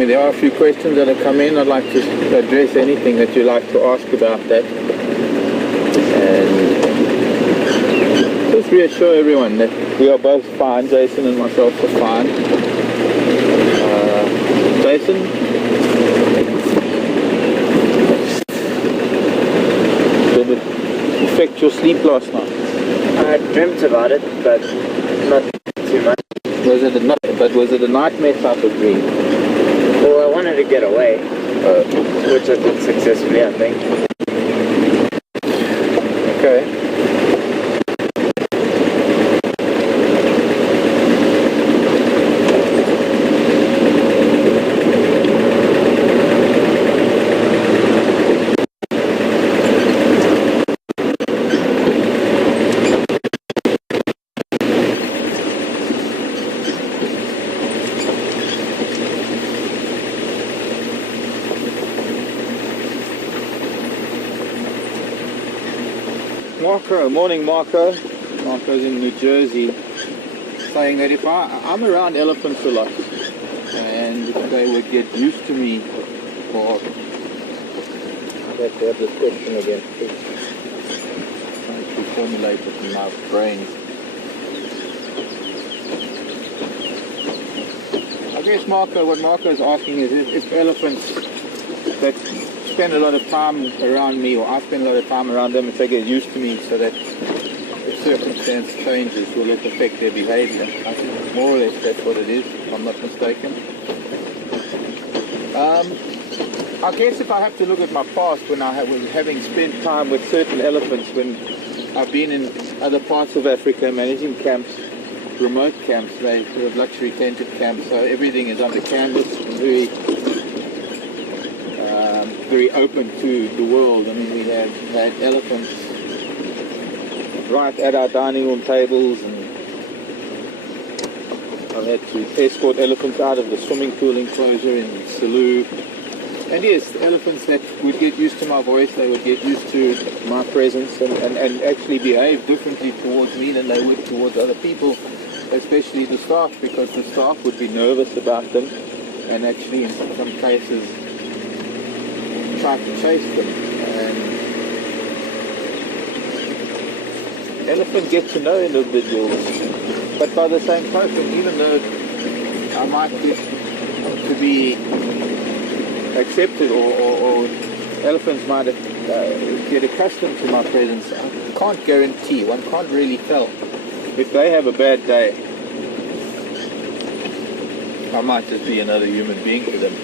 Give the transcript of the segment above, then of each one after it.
There are a few questions that have come in. I'd like to address anything that you'd like to ask about that. And just reassure everyone that we are both fine. Jason and myself are fine. Jason? Did it affect your sleep last night? I dreamt about it, but not too much. Was it a nightmare type of dream? Well, I wanted to get away, which I did successfully, I think. Okay. Morning Marco. Marco's in New Jersey, saying that if I'm around elephants a lot and if they would get used to me, or I have to have this question again, trying to formulate it in my brain. I guess what Marco is asking is if elephants that spend a lot of time around me, or I spend a lot of time around them, if they get used to me, so that if circumstance changes, will it affect their behavior? I think more or less that's what it is, if I'm not mistaken. I guess if I have to look at my past, when I was having spent time with certain elephants, when I've been in other parts of Africa managing camps, remote camps, they have luxury tented camps, so everything is under canvas, very open to the world. I mean, we have had elephants right at our dining room tables, and I've had to escort elephants out of the swimming pool enclosure in Salou. And yes, elephants that would get used to my voice, they would get used to my presence and actually behave differently towards me than they would towards other people, especially the staff, because the staff would be nervous about them and actually in some cases try to chase them. And elephants get to know individuals, but by the same token, even though I might get to be accepted or elephants might get accustomed to my presence, I can't guarantee, one can't really tell. If they have a bad day, I might just be another human being to them.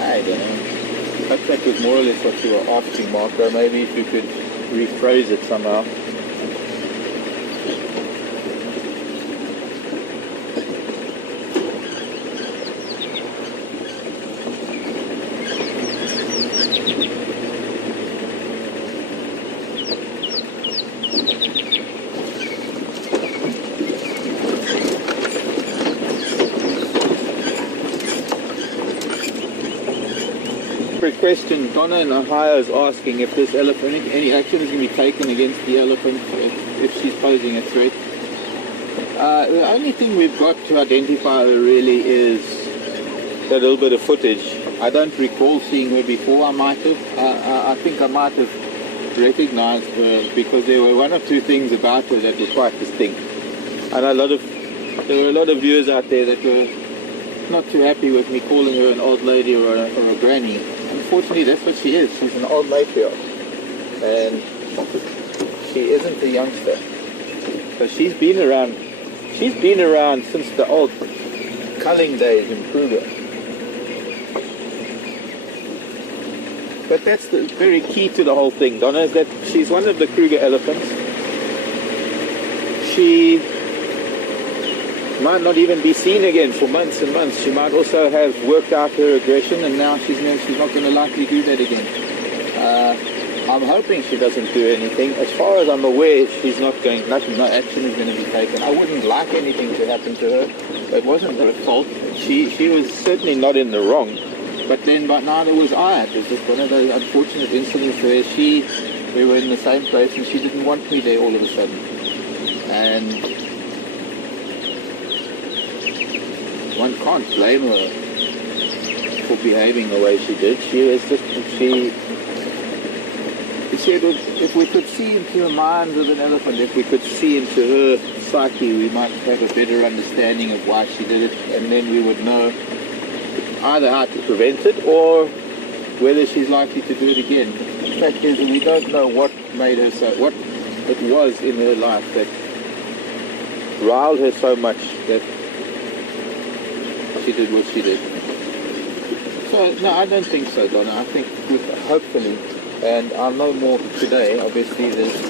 I don't know. That was more or less what you were asking, Marco. Maybe if you could rephrase it somehow. Question, Donna in Ohio is asking if this elephant, any action is going to be taken against the elephant if she's posing a threat. The only thing we've got to identify her really is that little bit of footage. I don't recall seeing her before. I think I might have recognized her because there were one or two things about her that were quite distinct. And there were a lot of viewers out there that were not too happy with me calling her an old lady or a granny. Unfortunately, that's what she is. She's an old matriarch, and she isn't a youngster. So she's been around since the old culling days in Kruger. But that's the very key to the whole thing, Donna, is that she's one of the Kruger elephants. She might not even be seen again for months and months. She might also have worked out her aggression, and now she's not going to likely do that again. I'm hoping she doesn't do anything. As far as I'm aware, no action is going to be taken. I wouldn't like anything to happen to her. It wasn't her fault. She was certainly not in the wrong. But neither was I. It was just one of those unfortunate incidents where we were in the same place and she didn't want me there all of a sudden. And can't blame her for behaving the way she did. She said if we could see into the mind of an elephant, if we could see into her psyche, we might have a better understanding of why she did it, and then we would know either how to prevent it or whether she's likely to do it again. The fact is that we don't know what made her so, what it was in her life that riled her so much that she did what she did. So, no, I don't think so, Donna. I think hopefully, and I'll know more today, obviously there's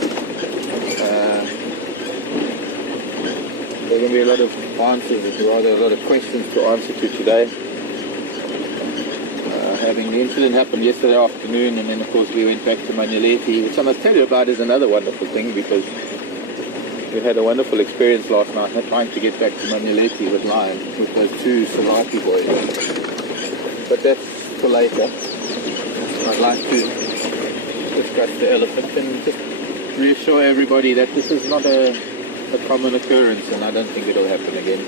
going to be a lot of answers, or rather a lot of questions to answer to today. Having the incident happened yesterday afternoon, and then of course we went back to Manueleti, which I must tell you about is another wonderful thing, because we had a wonderful experience last night trying to get back to Manueleti with Lion, with those two Salati boys. But that's for later. I'd like to discuss the elephant and just reassure everybody that this is not a common occurrence, and I don't think it'll happen again.